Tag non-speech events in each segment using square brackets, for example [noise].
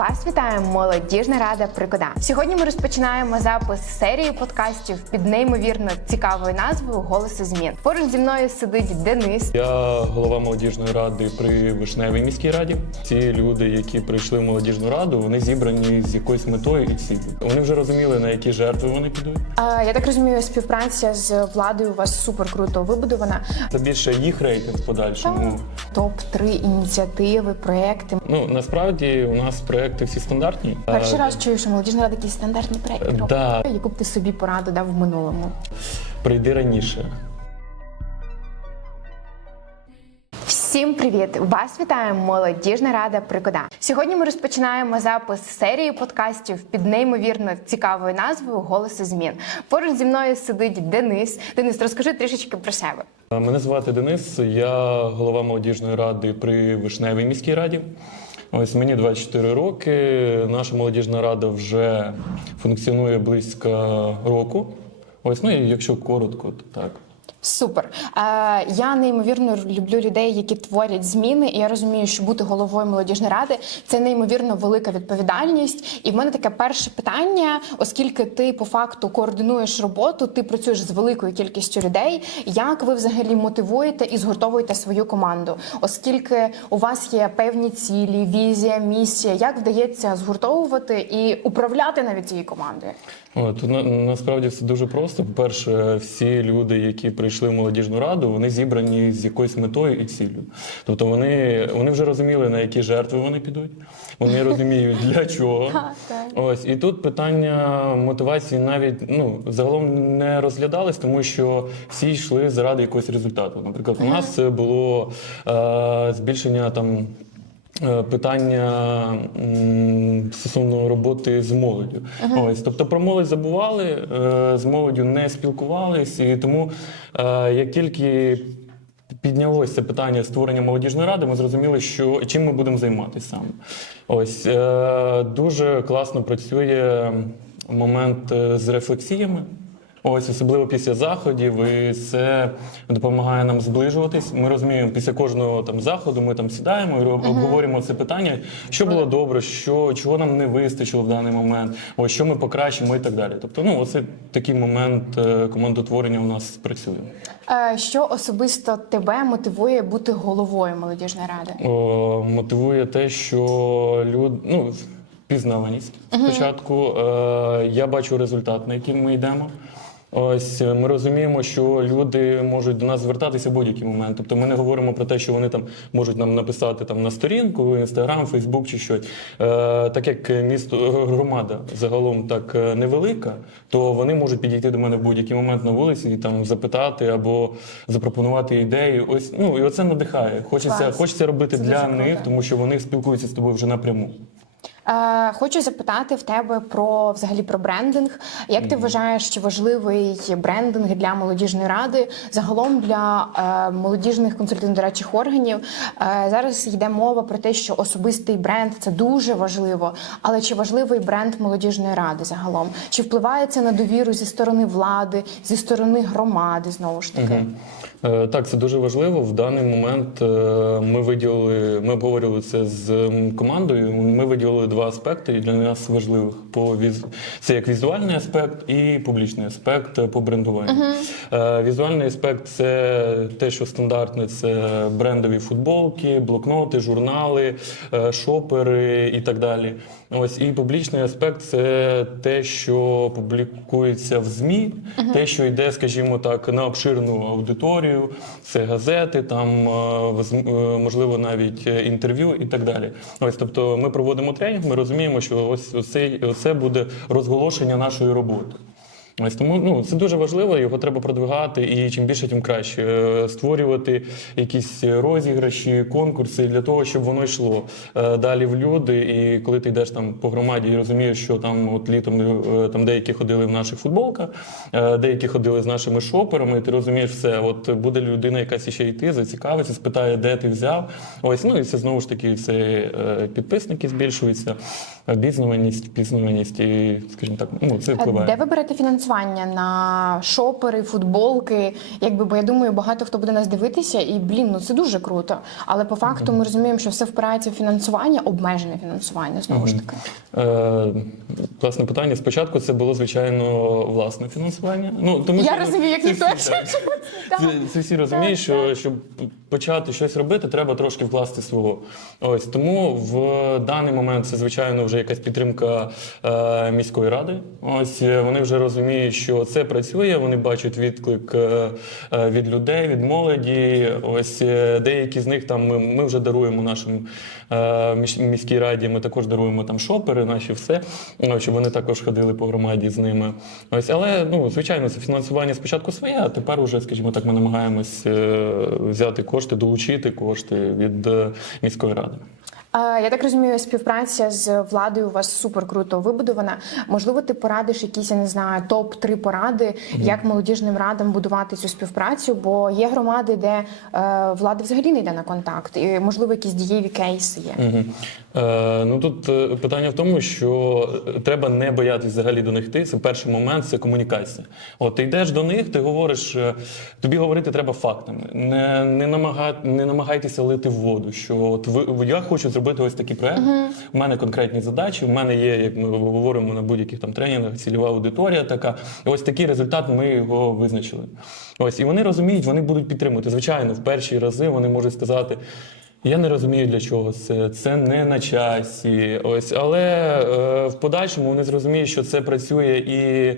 Вас вітає молодіжна рада Прикода. Сьогодні ми розпочинаємо запис серії подкастів під неймовірно цікавою назвою Голоси змін. Поруч зі мною сидить Денис. Я голова молодіжної ради при Вишневій міській раді. Ці люди, які прийшли в молодіжну раду, вони зібрані з якоюсь метою і ціллю. Вони вже розуміли, на які жертви вони підуть. А, я так розумію, співпраця з владою у вас супер круто вибудована. Це більше їх рейтинг в подальшому. Топ 3 ініціативи, проекти. Ну насправді у нас проекти всі стандартні. Перший Е, раз чую, що молодіжна рада якісь стандартні проекти робить. Да. Яку б ти собі пораду дав в минулому? прийди раніше. Всім привіт! Вас вітає молодіжна рада Прикода. Сьогодні ми розпочинаємо запис серії подкастів під неймовірно цікавою назвою Голоси змін. Поруч зі мною сидить Денис. Денис, розкажи трішечки про себе. Мене звати Денис. Я голова молодіжної ради при Вишневій міській раді. Ось мені 24 роки. Наша молодіжна рада вже функціонує близько року. Ось, ну і якщо коротко, то так. Супер. Е, я неймовірно люблю людей, які творять зміни. І я розумію, що бути головою молодіжної ради це неймовірно велика відповідальність. І в мене таке перше питання, оскільки ти по факту координуєш роботу, ти працюєш з великою кількістю людей. Як ви взагалі мотивуєте і згуртовуєте свою команду? Оскільки у вас є певні цілі, візія, місія, як вдається згуртовувати і управляти навіть цією командою? О, Тут на, насправді все дуже просто. По-перше, всі люди, які прийшли в молодіжну раду, вони зібрані з якоюсь метою і ціллю. Тобто вони, вони вже розуміли, на які жертви вони підуть. Вони [laughs] розуміють для чого. Ось і тут питання мотивації навіть ну загалом не розглядались, тому що всі йшли заради якогось результату. Наприклад, у нас це було е, збільшення там. Е, Питання стосовно роботи з молоддю. Ось, тобто про молодь забували, е, з молоддю не спілкувались, і тому е, як тільки піднялося питання створення молодіжної ради, ми зрозуміли, що чим ми будемо займатися саме. Ось дуже класно працює момент з рефлексіями. Ось особливо після заходів, і це допомагає нам зближуватись. Ми розуміємо, після кожного там заходу ми там сідаємо і об- обговорюємо це питання, що було добре, що чого нам не вистачило в даний момент, ось що ми покращимо і так далі. Тобто, ну оце такий момент е, командотворення у нас працює. Е, Що особисто тебе мотивує бути головою молодіжної ради? О, мотивує те, що люд... ну, пізнаваність спочатку. Е, я бачу результат, на який ми йдемо. Ось е, ми розуміємо, що люди можуть до нас звертатися в будь-який момент. Тобто ми не говоримо про те, що вони там можуть нам написати там на сторінку, інстаграм, фейсбук чи щось. Е, так як місто громада загалом так е, невелика, то вони можуть підійти до мене в будь-який момент на вулиці і там запитати або запропонувати ідеї. Ось ну і оце надихає. Хочеться, Клас. хочеться робити Це для дуже них, тому що вони спілкуються з тобою вже напряму. Е, Хочу запитати в тебе про взагалі про брендинг. Як ти вважаєш, чи важливий брендинг для молодіжної ради, загалом для е, молодіжних консультативно-дорадчих органів? Е, зараз йде мова про те, що особистий бренд це дуже важливо. Але чи важливий бренд молодіжної ради загалом? Чи впливає це на довіру зі сторони влади, зі сторони громади? Знову ж таки. Е, Так, це дуже важливо. В даний момент е, ми виділили, ми обговорювали це з командою. Ми виділили два аспекти і для нас важливих по віз... це як візуальний аспект і публічний аспект е, по брендуванню. Е, Візуальний аспект це те, що стандартне, це брендові футболки, блокноти, журнали, е, шопери і так далі. Ось і публічний аспект це те, що публікується в ЗМІ, те, що йде, скажімо так, на обширну аудиторію, це газети, там можливо навіть інтерв'ю і так далі. Ось, тобто, ми проводимо тренінг, ми розуміємо, що ось оце буде розголошення нашої роботи. Ось тому ну це дуже важливо, його треба продвигати, і чим більше, тим краще. Е, Створювати якісь розіграші, конкурси для того, щоб воно йшло е, далі в люди. І коли ти йдеш там по громаді і розумієш, що там от літом е, там деякі ходили в наших футболках, деякі ходили з нашими шоперами, ти розумієш все. От буде людина якась ще йти, зацікавиться, спитає, де ти взяв. Ось ну і це знову ж таки це підписники збільшуються, обізнаність, впізнаваність і, скажімо так, ну це А. Де ви берете фінансування? Фінансування на шопери, футболки. Якби, бо я думаю, багато хто буде нас дивитися, і блін, ну це дуже круто. Але по факту ми розуміємо, що все впирається в фінансування, обмежене фінансування знову ж таки. Е, класне питання. Спочатку це було звичайно власне фінансування. Ну тому Я що, розумію, як ніхто. це всі розуміють, що щоб почати щось робити, треба трошки вкласти свого. Ось тому в даний момент це звичайно вже якась підтримка е, міської ради. Ось е, вони вже розуміють, що це працює. Вони бачать відклик е, е, від людей, від молоді. Ось е, деякі з них там ми, ми вже даруємо нашим е, міській раді. Ми також даруємо там шопери, наші все, щоб вони також ходили по громаді з ними. Ось, але ну звичайно, це фінансування спочатку своє, а тепер уже, скажімо так, ми намагаємось е, взяти кошти, долучити кошти від е, міської ради. Я так розумію, співпраця з владою у вас супер круто вибудована. Можливо, ти порадиш якісь, я не знаю, топ 3 поради, як молодіжним радам будувати цю співпрацю, бо є громади, де е, влада взагалі не йде на контакт, і можливо якісь дієві кейси є. Мгм. Е, ну тут е, питання в тому, що треба не боятися взагалі до них йти. Це перший момент, це комунікація. От ти йдеш до них, ти говориш, е, тобі говорити треба фактами. Не, не, намага, не намагайтеся лити в воду. Що от ви, я хочу зробити ось такий проект. У мене конкретні задачі. У мене є, як ми говоримо на будь-яких там тренінгах, цільова аудиторія така. І ось такий результат ми його визначили. Ось і вони розуміють, вони будуть підтримувати. Звичайно, в перші рази вони можуть сказати. Я не розумію, для чого це. Це не на часі. Ось, але е, в подальшому вони зрозуміють, що це працює, і,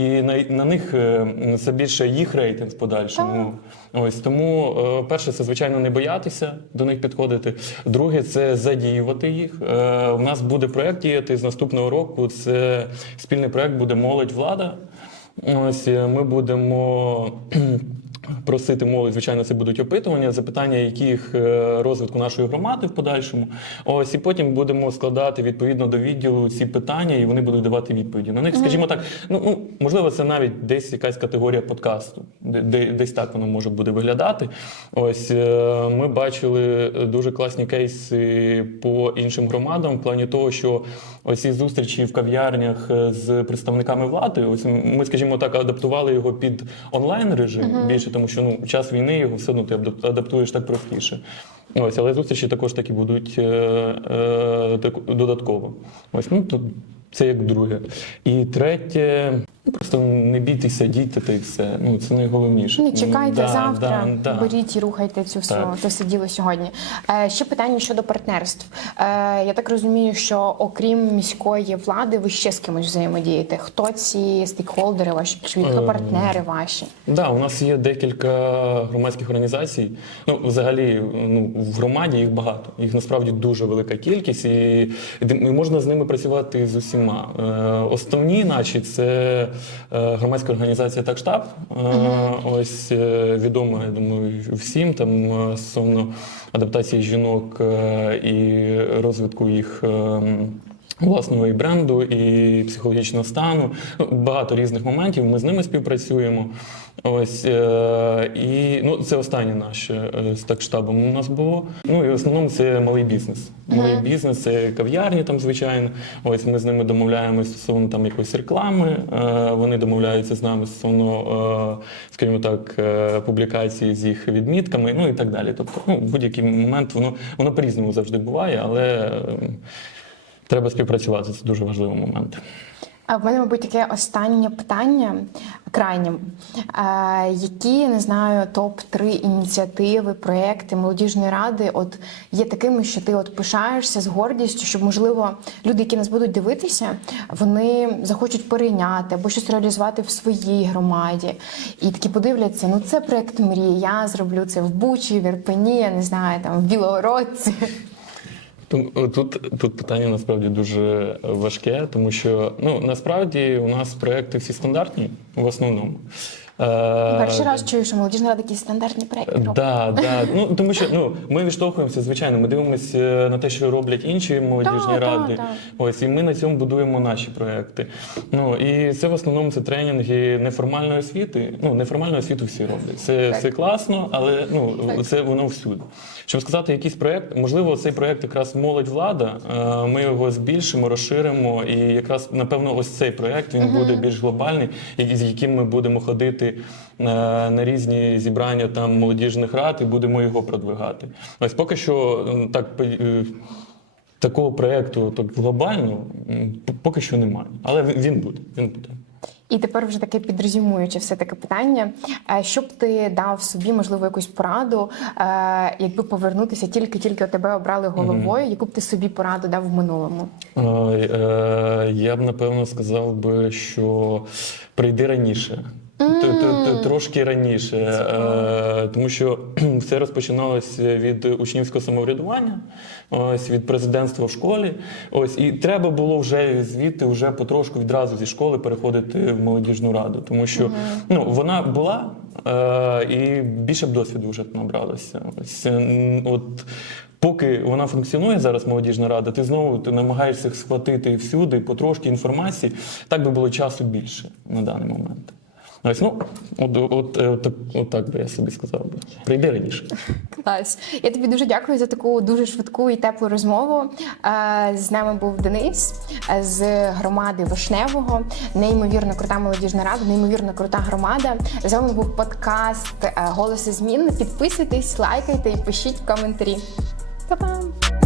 і на, на них е, це більше їх рейтинг в подальшому. Ось тому, е, перше, це звичайно не боятися до них підходити. Друге, це задіювати їх. Е, у нас буде проект діяти з наступного року. Це спільний проект буде молодь влада. Ось е, ми будемо. Просити молодь, звичайно, це будуть опитування, запитання, яких е, розвитку нашої громади в подальшому. Ось і потім будемо складати відповідно до відділу ці питання, і вони будуть давати відповіді. На них, скажімо так, ну, ну можливо, це навіть десь якась категорія подкасту, десь так воно може буде виглядати. Ось е, ми бачили дуже класні кейси по іншим громадам, в плані того, що ось ці зустрічі в кав'ярнях е, з представниками влади. Ось ми, скажімо так, адаптували його під онлайн режим більше, тому що ну в час війни його все одно ти адаптуєш так простіше. Ось, але зустрічі також такі будуть е, е, так, додатково. Ось ну то це як друге. І третє. Просто не бійтеся, дійте та й все. Ну це найголовніше. Не чекайте Да, завтра, да, да. беріть і рухайте цю всю Так. це все сьогодні. Е, ще питання щодо партнерств. Е, я так розумію, що окрім міської влади, ви ще з кимось взаємодієте. Хто ці стейкхолдери ваші, чи Е, партнери ваші? Да, у нас є декілька громадських організацій. Ну, взагалі, ну в громаді їх багато. Їх насправді дуже велика кількість, і, і можна з ними працювати з усіма. Е, основні, наші, це е, громадська організація «Такштаб». Е, Ось відома, я думаю, всім там стосовно адаптації жінок і розвитку їх. Власного і бренду, і психологічного стану. Ну, багато різних моментів. Ми з ними співпрацюємо. Ось е, і ну, це останнє наше е, з так штабом у нас було. Ну і в основному це малий бізнес. Малий бізнес це кав'ярні там, звичайно. Ось ми з ними домовляємося стосовно там якоїсь реклами. Е, вони домовляються з нами стосовно, скажімо так, публікації з їх відмітками, ну і так далі. Тобто, ну, в будь-який момент воно воно по-різному завжди буває, але. Треба співпрацювати, це дуже важливий момент. А в мене, мабуть, таке останнє питання крайнім. Е, які не знаю, топ-3 ініціативи, проекти молодіжної ради, от є такими, що ти от пишаєшся з гордістю, щоб можливо люди, які нас будуть дивитися, вони захочуть перейняти або щось реалізувати в своїй громаді. І такі подивляться: ну це проект мрії. Я зроблю це в Бучі, в Ірпені, я не знаю, там в Білогородці. Тому Тут, тут питання насправді дуже важке, тому що ну насправді у нас проекти всі стандартні в основному. Е, Перший раз чую, що молодіжна рада якісь стандартні проекти робить. Да, да. Ну тому що ну ми відштовхуємося, звичайно. Ми дивимося на те, що роблять інші молодіжні Да, да, ради. да. Ось і ми на цьому будуємо наші проекти. Ну і це в основному це тренінги неформальної освіти. Ну неформальну освіту всі роблять. Це Так. все класно, але ну Так. це воно всюди. Щоб сказати, якийсь проект, можливо, цей проект якраз молодь влада. е, Ми його збільшимо, розширимо, і якраз напевно, ось цей проект він буде більш глобальний, з яким ми будемо ходити е, на різні зібрання там молодіжних рад і будемо його продвигати. Ось поки що так е, такого проекту так глобально поки що немає. Але він- буде. Він буде. І тепер вже таке підрозумуюче все таке питання. Е, Що б ти дав собі, можливо, якусь пораду, якби повернутися тільки-тільки тебе обрали головою, яку б ти собі пораду дав в минулому? Я б напевно сказав би, що прийди раніше. Трошки раніше, Е, тому що все розпочиналося від учнівського самоврядування, ось від президентства в школі. Ось і треба було вже звідти вже потрошку відразу зі школи переходити в молодіжну раду, тому що ну вона була е, і більше б досвіду вже набралося. Ось от Поки вона функціонує зараз, молодіжна рада, ти знову ти намагаєшся схватити всюди потрошки інформації, так би було часу більше на даний момент. Ось, ну, от, от, е, от, от так би я собі сказав би. Прийди раніше. Клас. Я тобі дуже дякую за таку дуже швидку і теплу розмову. Е, З нами був Денис е, з громади Вишневого. Неймовірно крута молодіжна рада, неймовірно крута громада. З вами був подкаст Голоси змін. Підписуйтесь, лайкайте і пишіть коментарі. Па-пам!